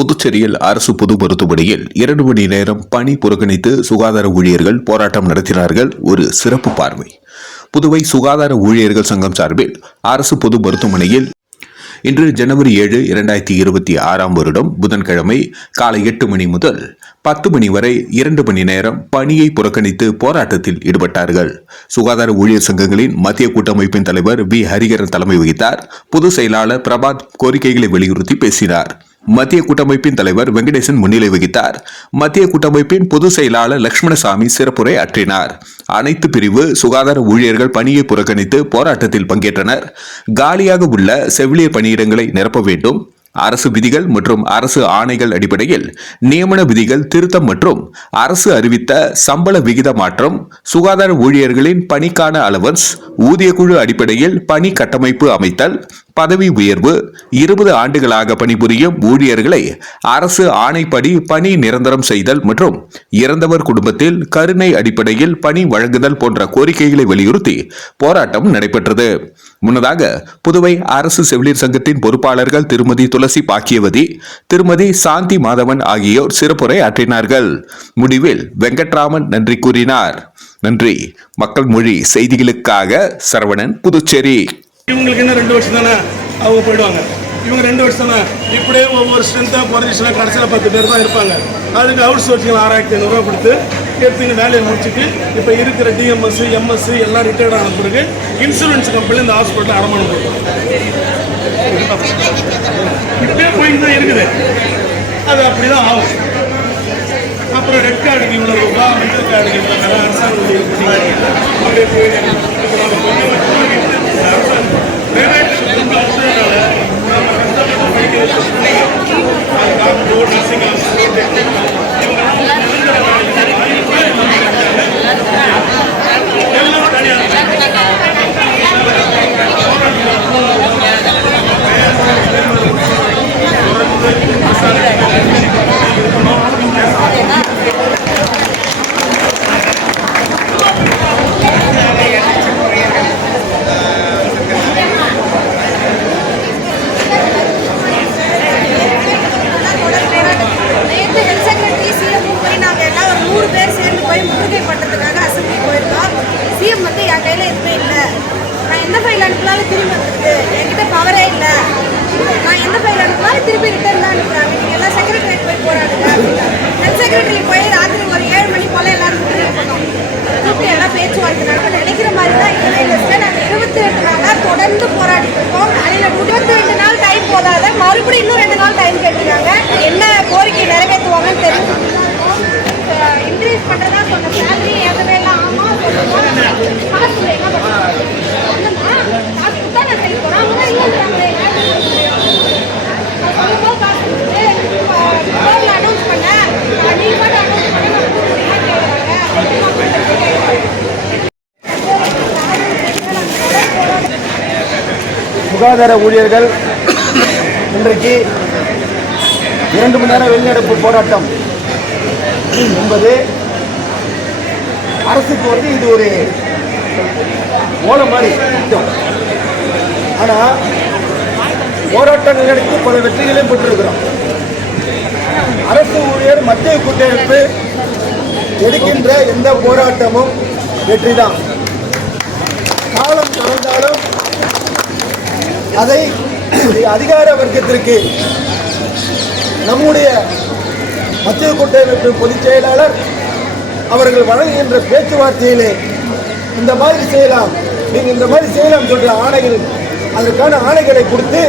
புதுச்சேரியில் அரசு பொது மருத்துவமனையில் இரண்டு மணி நேரம் பணி புறக்கணித்து சுகாதார ஊழியர்கள் போராட்டம் நடத்தினார்கள். ஒரு சிறப்பு பார்வை. புதுவை சுகாதார ஊழியர்கள் சங்கம் சார்பில் அரசு பொது மருத்துவமனையில் இன்று ஜனவரி ஏழு இரண்டாயிரத்தி இருபத்தி ஆறாம் வருடம் புதன்கிழமை காலை எட்டு மணி முதல் பத்து மணி வரை இரண்டு மணி நேரம் பணியை புறக்கணித்து போராட்டத்தில் ஈடுபட்டார்கள். சுகாதார ஊழியர் சங்கங்களின் மத்திய கூட்டமைப்பின் தலைவர் வி. ஹரிகரன் தலைமை வகித்தார். பொதுச் செயலாளர் பிரபாத் கோரிக்கைகளை வலியுறுத்தி பேசினார். மத்திய கூட்டமைப்பின் தலைவர் வெங்கடேசன் முன்னிலை வகித்தார். மத்திய கூட்டமைப்பின் பொதுச் செயலாளர் லட்சுமணசாமி சிறப்புரை ஆற்றினார். அனைத்து பிரிவு சுகாதார ஊழியர்கள் பணியை புறக்கணித்து போராட்டத்தில் பங்கேற்றனர். காலியாக உள்ள செவிலியர் பணியிடங்களை நிரப்ப வேண்டும். அரசு விதிகள் மற்றும் அரசு ஆணைகள் அடிப்படையில் நியமன விதிகள் திருத்தம் மற்றும் அரசு அறிவித்த சம்பள விகித மாற்றம் சுகாதார ஊழியர்களின் பணிக்கான அலவன்ஸ் ஊதியக்குழு அடிப்படையில் பணி கட்டமைப்பு அமைத்தல் பதவி உயர்வு இருபது ஆண்டுகளாக பணிபுரியும் ஊழியர்களை அரசு ஆணைப்படி பணி நிரந்தரம் செய்தல் மற்றும் இறந்தவர் குடும்பத்தில் கருணை அடிப்படையில் பணி வழங்குதல் போன்ற கோரிக்கைகளை வலியுறுத்தி போராட்டம் நடைபெற்றது. முன்னதாக புதுவை அரசு செவிலியர் சங்கத்தின் பொறுப்பாளர்கள் திருமதி துளசி பாக்கியவதி திருமதி சாந்தி மாதவன் ஆகியோர் சிறப்புரை ஆற்றினார்கள். முடிவில் வெங்கட்ராமன் நன்றி கூறினார். நன்றி. மக்கள் மொழி செய்திகளுக்காக சரவணன் புதுச்சேரி. இவங்களுக்கு இன்னும் ரெண்டு வருஷம் தானே அவங்க போயிடுவாங்க. இவங்க ரெண்டு வருஷம் தானே இப்படியே ஒவ்வொரு ஸ்ட்ரென்த்தாக குறைஞ்சிச்சுன்னா கடைசியில் பத்து பேர் தான் இருப்பாங்க. அதுக்கு அவுட் சோர்ஸிங் ஆறாயிரத்தி ஐநூறுரூவா கொடுத்து எடுத்துங்க வேலையை முடிச்சுட்டு இப்போ இருக்கிற டிஎம்எஸ் எம்எஸ் எல்லாம் ரிட்டையர்ட் ஆன பிறகு இன்சூரன்ஸ் கம்பெனி இந்த ஹாஸ்பிட்டலில் அடமானம் போடுவோம் இப்படியே போயிட்டு தான் இருக்குது. அது அப்படி தான் ஆகும். அப்புறம் ரெட் கார்டுக்கு இவ்வளோ ரூபா மெட்டல் கார்டுக்கு இவ்வளோ அரசாங்கம் அப்படியே போயிட்டு இப்போ நம்ம கொஞ்சம் அரசாங்கம் private ரொம்ப அவசரனால நம்ம கஷ்டப்பட்டு படிக்க வச்சு டாக்டர் நர்சிங் ஆஃபீஸர் எல்லாம் தனியாக நேற்று ஹெல்த் செக்ரட்டரி சிஎம் போய் நாங்கள் எல்லாம் ஒரு நூறு பேர் சேர்ந்து போய் முற்றுகை பண்ணுறதுக்காக அசம்பிளி போயிருந்தோம் சிஎம் வந்து என் கையில் எதுவுமே இல்லை நான் எந்த ஃபைல் அனுப்பினாலும் திரும்பி வந்துருக்கு என்கிட்ட பவரே இல்லை நான் எந்த ஃபைல் அனுப்பினாலும் திருப்பி ரிட்டர்ன் தான் அனுப்புறாங்க நீங்கள் எல்லாம் செக்ரட்டரியேட் போய் போராடுங்க ஹெல்த் செக்ரட்டரி போய் ராத்திரி ஒரு ஏழு மணி போல் எல்லாரும் முற்றுகை பண்ணோம் கூப்பிட்டு எல்லாம் பேச்சுவார்த்தை நடத்த நினைக்கிற மாதிரி தான் இல்லவே இல்லை சார் நாங்கள் இருபத்தி ரெண்டு நாளாக தொடர்ந்து போராடிட்டு இருக்கோம் அதில் இருபத்தி ரெண்டு போதாத மறுபடியும் இன்னும் ரெண்டு நாள் டைம் கேட்டிருக்காங்க. என்ன கோரிக்கை நிறைவேற்றுவாங்கன்னு தெரியும். இன்க்ரீஸ் பண்ணுறதா சொன்ன சேலரி காசு என்ன பண்ணுறாங்க காசு நான் செய்ய போகிறேன் அவங்க சுகாதார ஊழியர்கள் இன்றைக்கு இரண்டு மணி நேரம் வெளிநடப்பு போராட்டம். என்பது அரசுக்கு வந்து இது ஒரு ஓலை மாதிரி திட்டம். ஆனால் போராட்டங்கள் நடத்தி பல வெற்றிகளையும் பெற்றிருக்கிறோம். அரசு ஊழியர் மத்திய கூட்டமைப்பு எடுக்கின்ற எந்த போராட்டமும் வெற்றி தான் காலம் கடந்தாலும் அதை அதிகார வர்க்கத்திற்கு நம்முடைய மத்திய கூட்டமைப்பு பொதுச் செயலாளர் அவர்கள் வழங்குகின்ற பேச்சுவார்த்தையிலே இந்த மாதிரி செய்யலாம். நீங்கள் இந்த மாதிரி செய்யலாம் சொல்கிற ஆணைகள் அதற்கான ஆணைகளை கொடுத்து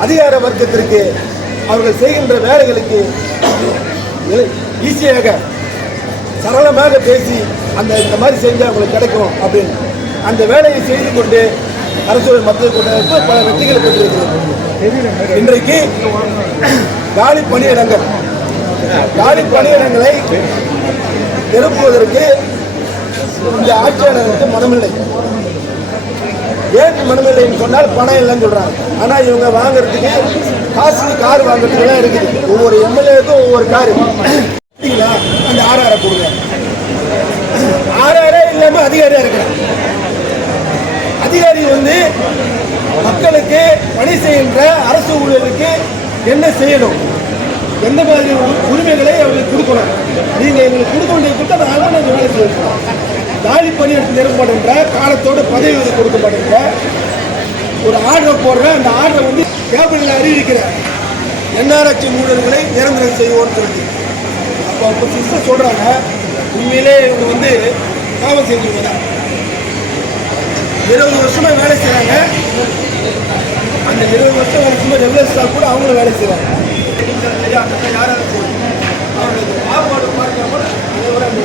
அதிகார வர்க்கத்திற்கு அவர்கள் செய்கின்ற வேலைகளுக்கு ஈஸியாக சரளமாக பேசி அந்த இந்த மாதிரி செஞ்சால் அவங்களுக்கு கிடைக்கும் அப்படின்னு அந்த வேலையை செய்து கொண்டு அரசு மத்திய கூட்டமைப்பு பல வெற்றிகளை பெற்றிருக்கிறது இன்றைக்கு காலி பணியிடங்கள் காலி பணியிடங்களை நிரப்புவதற்கு இந்த ஆட்சியாளருக்கு மனமில்லை. ஏன் மனமில்லைன்னு சொன்னால் பணம் இல்லைன்னு சொல்றாங்க. ஆனா இவங்க வாங்குறதுக்கு காசு கார் வாங்குறதுக்குலாம் இருக்குது. ஒவ்வொரு எம்எல்ஏக்கும் ஒவ்வொரு கார். அந்த ஆறாயிரம் கொடுங்க ஆறாயிரம் இல்லாம அதிகாரியா இருக்கிறாங்க அதிகாரி வந்து மக்களுக்கு பணி செய்கின்ற அரசு ஊழியருக்கு என்ன செய்யணும்? எந்த மாதிரி உரிமைகளை அவங்களுக்கு கொடுக்கணும்? நீங்கள் எங்களுக்கு கொடுக்க வேண்டிய கொடுத்தா நாங்கள் நாங்கள் வேலை செய்யணும் காலி பணியிடத்தில் நிரப்பப்படுகின்ற காலத்தோட பதவி உயர்வு கொடுக்கப்படுகின்ற ஒரு ஆர்டரை போடுற அந்த ஆர்டரை வந்து கேபிளில் அறிவிக்கிற என்ஆர்எச்சி ஊழியர்களை நிரந்தரம் செய்வோம்னு சொல்லிட்டு. அப்போ இப்போ சிஸ்டர் சொல்கிறாங்க உண்மையிலே இவங்க வந்து காவல் செஞ்சவங்க தான் இருபது வருஷமாக வேலை செய்கிறாங்க அந்த இருபது வருஷம் வேலை செய்யும்போது ரெகுலர் ஸ்டாஃப் கூட அவங்களும் வேலை செய்கிறாங்க யாராவது அவங்களுக்கு பாகுபாடு பார்க்க கூட அதை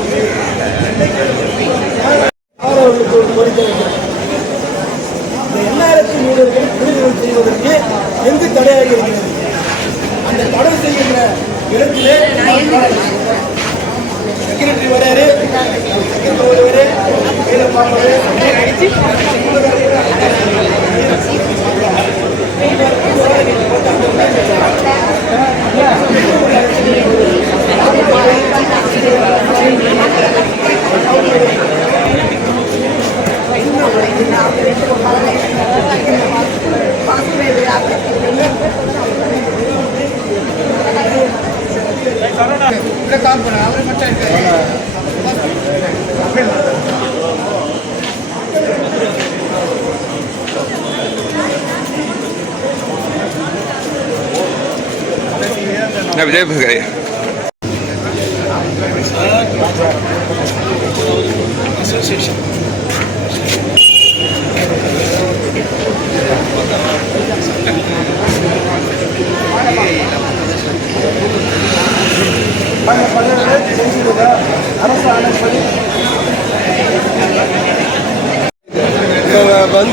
நான் விஜய் பேசுகிறேன் இவங்க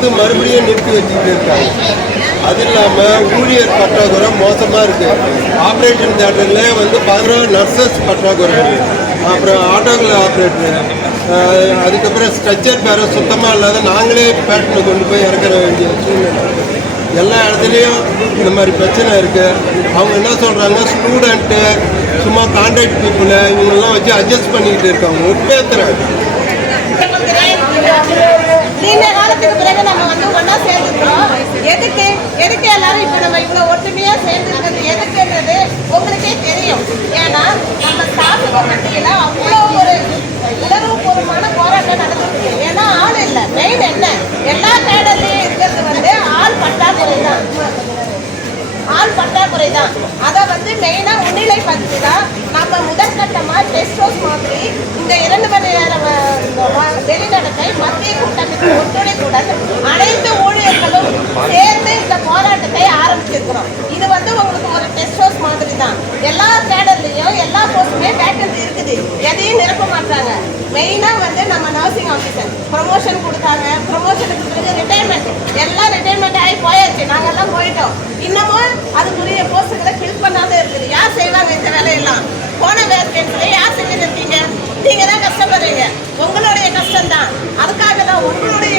வந்து மறுபடியும் நிறுத்தி வச்சுக்கிட்டு இருக்காங்க. அது இல்லாமல் ஊழியர் பற்றாக்குறை மோசமாக இருக்குது ஆப்ரேஷன் தேட்டரில் வந்து பதினோரு நர்சஸ் பற்றாக்குறை இருக்குது அப்புறம் ஆட்டோக்கள் ஆப்ரேட்டர் அதுக்கப்புறம் ஸ்ட்ரக்சர் பேர சுத்தமாக இல்லாத நாங்களே பேட்டனை கொண்டு போய் இறக்கிற வேண்டிய சூழ்நிலை. எல்லா இடத்துலையும் இந்த மாதிரி பிரச்சனை இருக்குது அவங்க என்ன சொல்கிறாங்க ஸ்டூடெண்ட்டு சும்மா கான்ட்ராக்ட் பீப்புளை இவங்கெல்லாம் வச்சு அட்ஜஸ்ட் பண்ணிக்கிட்டு இருக்காங்க. ஒப்பேத்துறேன் நீண்ட காலத்துக்கு பிறகு நம்ம வந்து ஒண்ணா சேர்ந்துக்கிறோம் எதுக்கு எல்லாரும் இப்ப நம்ம இவ்வளவு ஒற்றுமையா சேர்ந்துருக்கிறது? எதுக்குன்றது உங்களுக்கே தெரியும். ஏன்னா நம்ம ஸ்டாஃபுக்கு மத்தியில அவ்வளோ ஒரு உணர்வுபூர்வமான போராட்டம் நடந்திருக்கு ஏன்னா ஆள் இல்லை மெயின் என்ன எல்லா கேடர்லயும் இருக்கிறது வந்து ஆள் பற்றாக்குறை தான் ஆள் பற்றாக்குறை தான் அதை வந்து மெயினாக முன்னிலைப்படுத்தி தான் நம்ம முதற்கட்டமாக டெஸ்ட் ஹவுஸ் மாதிரி இந்த இரண்டு மணி நேரம் வெளிநடத்தை மத்திய கூட்டமைப்பு ஒத்துழைப்புடன் அனைத்து ஊழியர்களும் சேர்ந்து இந்த போராட்டத்தை ஆரம்பிச்சிருக்கிறோம். இது வந்து உங்களுக்கு ஒரு டெஸ்ட் மாதிரி தான் எல்லா தேடர்லையும் எல்லா போஸ்ட்டுமே வேக்கன்சி இருக்குது. எதையும் நிரப்ப மாட்டாங்க. மெயினாக வந்து நம்ம நர்சிங் ஆஃபீஸர் ப்ரொமோஷன் கொடுத்தாங்க. ப்ரொமோஷனுக்கு பிறகு ரிட்டைர்மெண்ட் எல்லாம் ரிட்டைர்மெண்ட் ஆகி போயாச்சு. நாங்கெல்லாம் போயிட்டோம். இன்னமும் அதுக்குரிய போஸ்ட்டுகளை ஃபில் பண்ணாத இருக்குது. யார் செய்வாங்க இந்த வேலையெல்லாம்? போன வேக்கன்சியில் யார் செஞ்சுருக்கீங்க நீங்க தான் கஷ்டப்படுறீங்க. உங்களுடைய கஷ்டம் தான் அதுக்காக தான் உங்களுடைய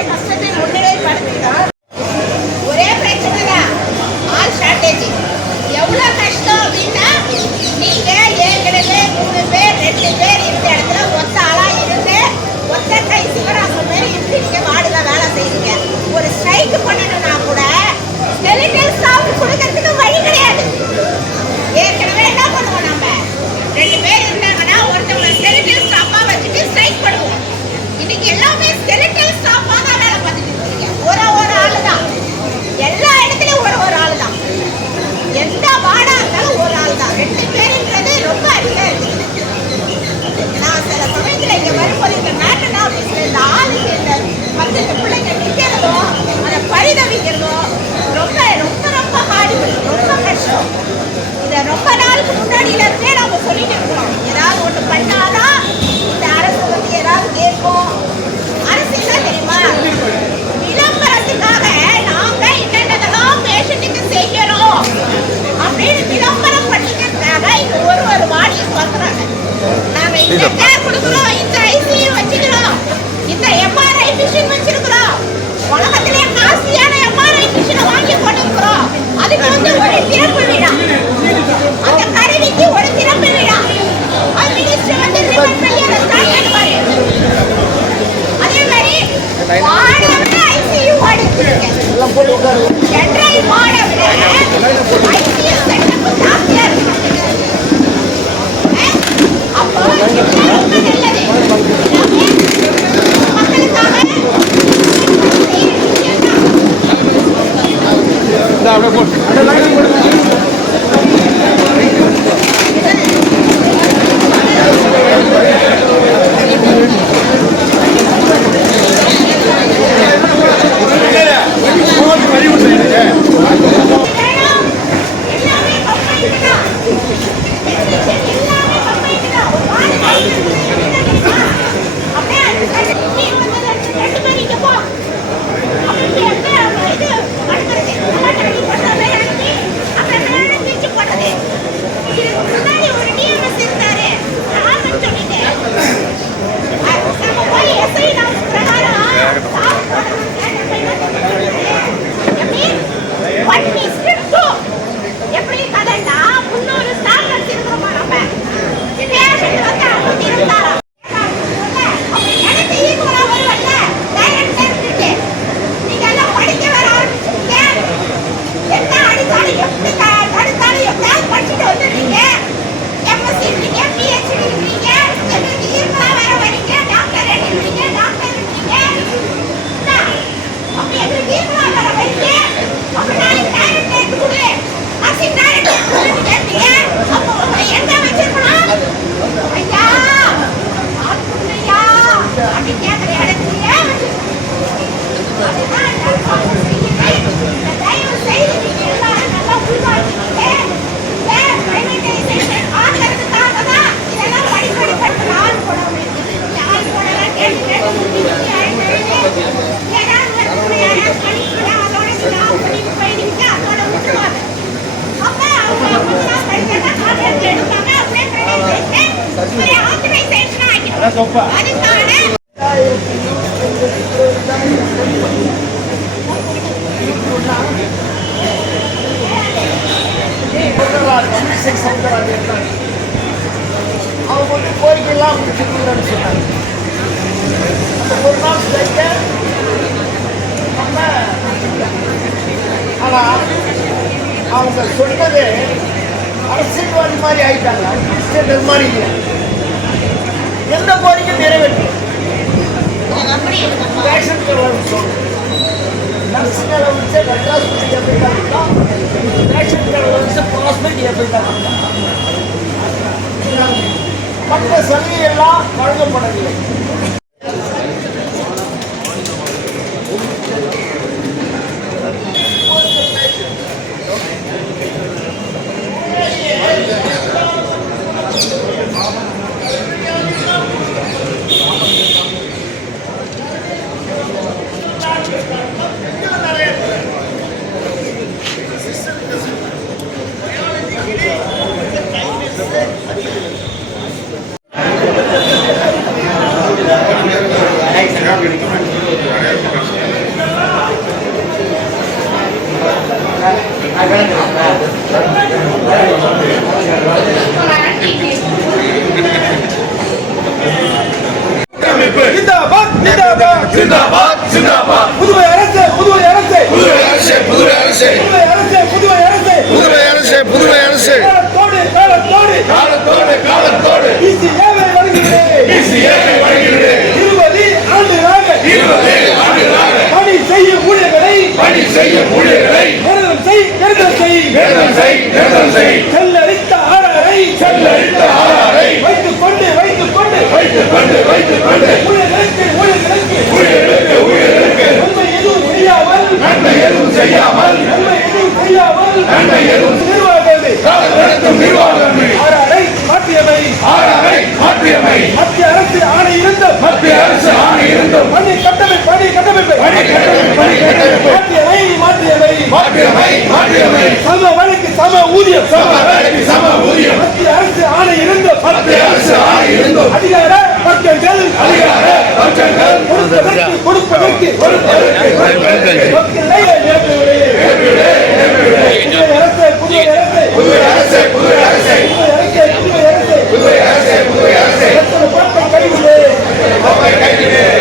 കൊടുക്കുന്നതായി எல்லாமே அவங்க வந்து கோரிக்கையெல்லாம் முடிச்சுக்கணும்னு சொன்னாங்க அந்த ஒரு நாள் ஸ்ட்ரைக்க நம்ம ஆனால் அவங்க சொன்னது அரசியல்வாதி மாதிரி ஆயிட்டாங்க அரசியல் மாதிரி இல்லை எந்த கோரிக்கையும் நிறைவேற்றும் ரேஷன் கடை நர்சிங் அலவன்ஸை மெட்ராஸ் எப்படி தான் ரேஷன் கடை வந்து பாஸ்மெண்ட் எப்படி தான் மற்ற சலுகையெல்லாம் வழங்கப்படவில்லை ஜிந்தாபாத் ஜிந்தாபாத் ஜிந்தாபாத் ஜிந்தாபாத் புதுவை அரசு புதுவை அரசு புதுவை அரசே புதுவை அரசே புதுவை அரசு புதுவை அரசு புதுவை அரசே புதுவை அரசே காலத்தோடு காலத்தோடு காலத்தோடு காலத்தோடு பிசிஏவை வழங்குகிறேன் பிசிஏவை வழங்குகிறேன் இருபது ஆண்டுகளாக இருபது ஆண்டுகளாக பணி செய்யும் ஊழியர்களை பணி செய்யும் ஊழியர்களை நிறுத்தம் செய் நிறுத்தம் செய். நிறுத்தம் செய் நிறுத்தம் செய். செல்லரித்த ஆறாரை செல்லரித்த ஆறாரை வைத்துக் கொண்டு வைத்துக் கொண்டு வைத்துக் கொண்டு வைத்துக் கொண்டு ஊழியர்களுக்கு ஊழியர்களுக்கு. ஊழியர்களுக்கு ஊழியர்களுக்கு. நன்மை எதுவும் செய்யாமல் நன்மை எதுவும் செய்யாமல் நன்மை எதுவும் செய்யாமல் நன்மை எதுவும் நிர்வாகத்தை காலம் நடத்தும் ஆறாரை மாற்றியவை ஆறாரை மாற்றியமை மத்திய அரசு ஆணை இருந்த மத்திய அரசு ஆணை இருந்தும். பணி கட்டமைப்பு பணி கட்டமைப்பு. பணி கட்டமைப்பு பணி கட்டமைப்பு. மாற்றியவை மாற்றியவை மாற்றியமை மாற்றியமை சம வேலைக்கு சம ஊதியம். சம வேலைக்கு சம ஊதியம். மத்திய அரசு ஆணை இருந்த மத்திய அரசு ஆணை இருந்தும். அதிகார மக்கள் அதிகார பட்சங்கள் கொடுப்பதற்கு கொடுப்பதற்கு. கொடுப்பதற்கு மக்களை ஏற்றுவிடு. புதுவை அரசு புதுவை அரசு புதுவை அரசே புதுவை அரசே புதுவை அரசு புதுவை அரசு புதுவை அரசே புதுவை அரசே எத்தனை பாட்டை கைவிடு எத்தனை பாட்டை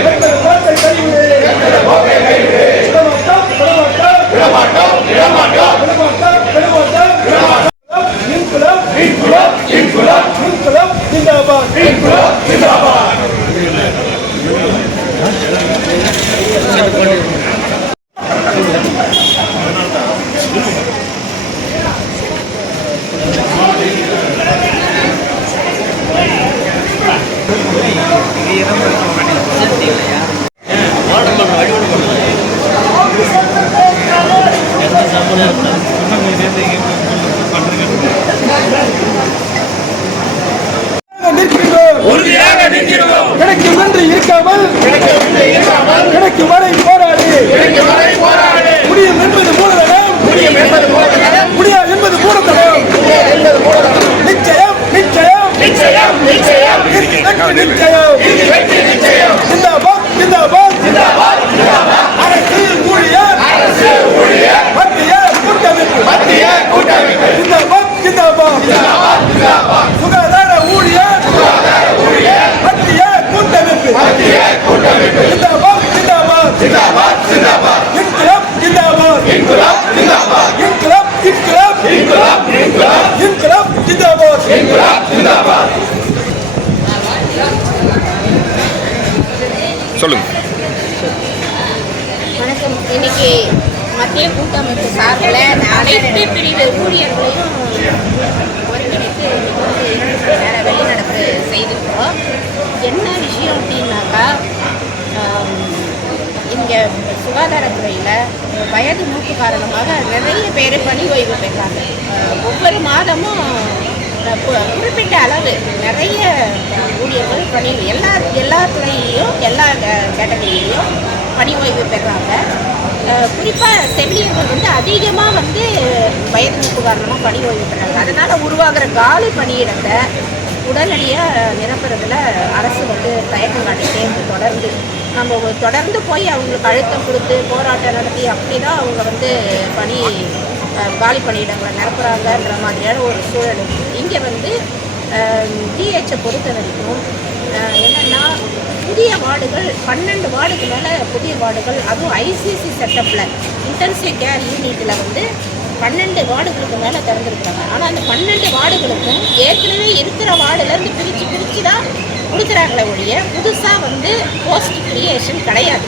உறுதியாக நிற்கிறோம். கிடைக்கும் என்று இருக்காமல் ஜிந்தாபாத் இன்குலாப் இன்குலாப் இன்குலாப் ஜிந்தாபாத். சொல்லுங்க. வணக்கம். இன்னைக்கு மத்திய கூட்டமைப்பு சார்பில் அனைத்து பிரிவு ஊழியர்களையும் ஒருங்கிணைத்து வெளிநடப்பு செய்திருக்கிறோம். என்ன விஷயம் அப்படின்னாக்கா இங்கே சுகாதாரத்துறையில் வயது மூப்பு காரணமாக நிறைய பேர் பணி ஓய்வு பெற்றாங்க. ஒவ்வொரு மாதமும் குறிப்பிட்ட அளவு நிறைய ஊழியர்கள் பணி எல்லா எல்லா துறையிலையும் எல்லா கேட்டகரியிலையும் பணி ஓய்வு பெறாங்க. குறிப்பாக செவிலியர்கள் வந்து அதிகமாக வந்து வயது மூப்பு காரணமாக பணி ஓய்வு பெறாங்க. அதனால் உருவாகிற காலி பணியிடத்தை உடனடியாக நிரப்புறதுல அரசு வந்து தயக்கம் காட்டிட்டே இருக்கு. தொடர்ந்து நம்ம தொடர்ந்து போய் அவங்களுக்கு அழுத்தம் கொடுத்து போராட்டம் நடத்தி அப்படி தான் அவங்க வந்து பணி காலி பணியிடங்களை நிரப்புறாங்கன்ற மாதிரியான ஒரு சூழல் இங்கே வந்து டிஹெச்சை பொறுத்த வரைக்கும் என்னென்னா புதிய வார்டுகள் பன்னெண்டு வார்டுக்கு மேலே புதிய வார்டுகள் அதுவும் ஐசிசி செட்டப்பில் இன்டென்சிவ் கேர் யூனிட்டில் வந்து பன்னெண்டு வார்டுகளுக்கு மேலே திறந்துருக்காங்க ஆனால் அந்த பன்னெண்டு வார்டுகளுக்கும் ஏற்கனவே இருக்கிற வார்டுலேருந்து பிரித்து பிரித்து தான் கொடுக்குறாங்களே ஒழிய புதுசாக வந்து போஸ்ட் கிரியேஷன் கிடையாது.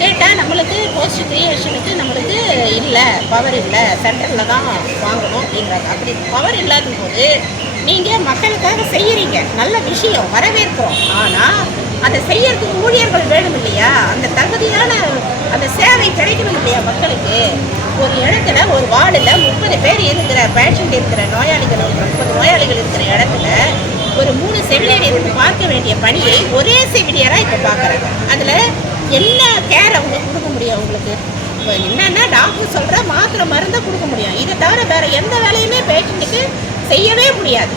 கேட்டால் நம்மளுக்கு போஸ்ட் கிரியேஷனுக்கு நம்மளுக்கு இல்லை பவர் இல்லை சென்டரில் தான் வாங்கணும் அப்படின்றாங்க. அப்படி பவர் இல்லாத போது நீங்கள் மக்களுக்காக செய்கிறீங்க நல்ல விஷயம் வரவேற்கிறோம் ஆனால் அதை செய்யறதுக்கு ஊழியர்கள் வேணும் இல்லையா? அந்த தகுதியான அந்த சேவை கிடைக்கணும் இல்லையா மக்களுக்கு? ஒரு இடத்துல ஒரு வார்டில் முப்பது பேர் இருக்கிற பேஷண்ட் இருக்கிற நோயாளிகள் முப்பது நோயாளிகள் இருக்கிற இடத்துல ஒரு மூணு செவிலியர் இருந்து பார்க்க வேண்டிய பணியை ஒரே செவிலியராக இப்போ பார்க்குறாங்க அதில் என்ன கேர் அவங்க கொடுக்க முடியும் அவங்களுக்கு. இப்போ என்னென்னா டாக்டர் சொல்கிற மாத்திரை மருந்தை கொடுக்க முடியும். இதை தவிர வேறு எந்த வேலையுமே பேஷண்ட்டுக்கு செய்யவே முடியாது.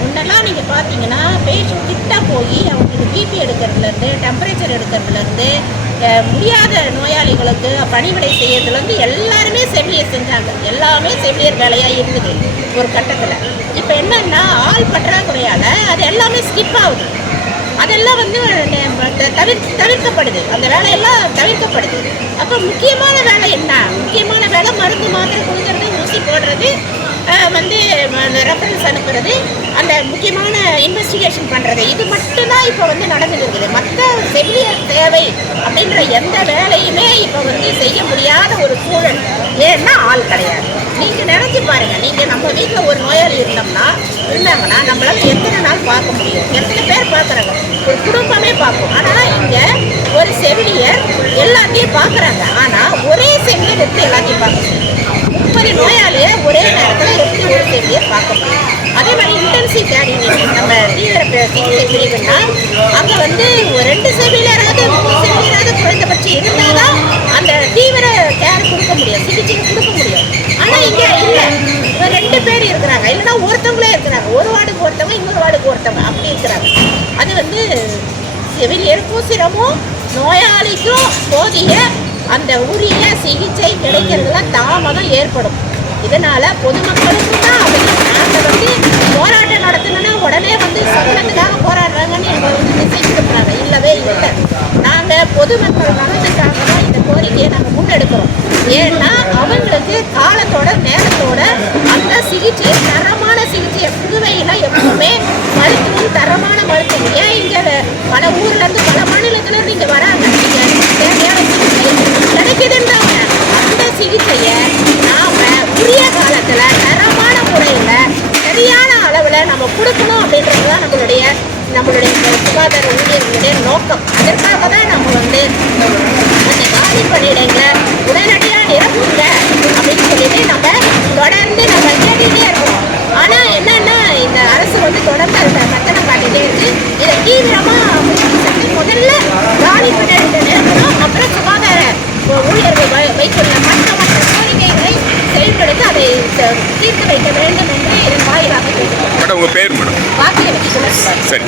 முன்னெல்லாம் நீங்கள் பார்த்தீங்கன்னா பேஷண்ட் கிட்ட போய் அவங்களுக்கு பிபி எடுக்கிறதுலேருந்து டெம்பரேச்சர் எடுக்கிறதுலேருந்து முடியாத நோயாளிகளுக்கு பணிவிடை செய்யறதுலேருந்து எல்லாருமே செவிலியர் செஞ்சாங்க. எல்லாமே செவிலியர் வேலையாக இருந்தது ஒரு கட்டத்தில். இப்போ என்னென்னா ஆள் பற்றாக்குறையால் அது எல்லாமே ஸ்கிப் ஆகுது. அதெல்லாம் வந்து தவிர் தவிர்க்கப்படுது. அந்த வேலையெல்லாம் தவிர்க்கப்படுது. அப்போ முக்கியமான வேலை என்ன? முக்கியமான வேலை மருந்து மாத்திரை கொடுக்கறது ஊசி போடுறது வந்து ரெஃபரன்ஸ் அனுப்புறது அந்த முக்கியமான இன்வெஸ்டிகேஷன் பண்ணுறது இது மட்டும்தான் இப்போ வந்து நடந்துட்டு இருக்குது. மற்ற செவிலியர் தேவை அப்படின்ற எந்த வேலையுமே இப்போ வந்து செய்ய முடியாத ஒரு சூழல். ஏன்னா ஆள் கிடையாது. நீங்கள் நினச்சி பாருங்கள் நீங்கள் நம்ம வீட்டில் ஒரு நோயாளி இருந்தோம்னா இருந்தாங்கன்னா நம்மளால் எத்தனை நாள் பார்க்க முடியும்? எத்தனை பேர் பார்க்குறாங்க? ஒரு குடும்பமே பார்க்கும் ஆனால் இங்கே ஒரு செவிலியர் எல்லாத்தையும் பார்க்குறாங்க. ஆனால் ஒரே செவிலியர் எடுத்து எல்லாத்தையும் பார்க்க முடியும் முப்பது நோயாளியை ஒரே நேரத்தில் எப்படி ஒரு சேவையை பார்க்க முடியும் அதே மாதிரி இன்டென்சிவ் கேர் யூனிட் நம்ம தீவிர சிகிச்சை பிரிவுன்னா அங்கே வந்து ஒரு ரெண்டு செவிலியராவது மூணு சேவையிலாவது குறைந்தபட்சம் இருந்தால் தான் அந்த தீவிர கேர் கொடுக்க முடியும். சிகிச்சை கொடுக்க முடியும். ஆனால் இங்கே இல்லை. இப்போ ரெண்டு பேர் இருக்கிறாங்க. இல்லைன்னா ஒருத்தவங்களே இருக்கிறாங்க. ஒரு வார்டுக்கு ஒருத்தவங்க இன்னொரு வார்டுக்கு ஒருத்தவங்க அப்படி இருக்கிறாங்க. அது வந்து செவிலியருக்கும் சிரமம் நோயாளிக்கும் போதிய அந்த உரிய சிகிச்சை கிடைக்கிறதுல தாமதம் ஏற்படும். இதனால பொதுமக்களுக்கு தான் அவங்க நாங்கள் வந்து போராட்டம் நடத்தணும்னா உடனே வந்து சம்பளத்துக்காக போராடுறாங்கன்னு எங்களை வந்து திசை கொடுக்குறாங்க. இல்லவே இல்லை. நாங்கள் பொதுமக்கள் நலனுக்காக தான் இந்த கோரிக்கையை நாங்கள் முன்னெடுக்கிறோம். ஏன்னா அவங்களுக்கு காலத்தோட நேரத்தோட அந்த சிகிச்சை தரமான சிகிச்சையை புதுவையில் எப்பவுமே மருத்துவம் தரமான மருத்துவம். ஏன் இங்கே பல ஊர்ல இருந்து பல மாநிலத்துலேருந்து இங்கே வராங்க? தேவையான சிகிச்சை கிடைக்குதுன்றாங்க அந்த சிகிச்சையை நாம் உரிய காலத்தில் தரமான முறையில் சரியான அளவில் நம்ம கொடுக்கணும் அப்படின்றது தான் நம்மளுடைய நம்மளுடைய சுகாதார ஊழியர்களுடைய நோக்கம். அதற்காக தான் நம்ம வந்து காலி பணியிடங்களை உடனடியாக நிரப்புங்க. அப்படின்னு சொல்லிட்டு நம்ம தொடர்ந்து நம்ம கேட்டுட்டே இருக்கோம். ஆனா என்னன்னா இந்த அரசு வந்து தொடர்ந்து அதை கட்டணம் காட்டிட்டே இருக்கு. இதை தீவிரமா முயற்சி செஞ்சு முதல்ல காலி பணியிடத்தை நிரப்பணும் அப்புறம் சுகாதார ஊழியர்கள் வைத்துள்ள மற்ற மற்ற கோரிக்கைகளை செயல்படுத்தி அதை தீர்த்து வைக்க வேண்டும் என்று இதன் வாயிலாக உங்கள் பேர் மேடம்? வாக்கிய வச்சு சரி.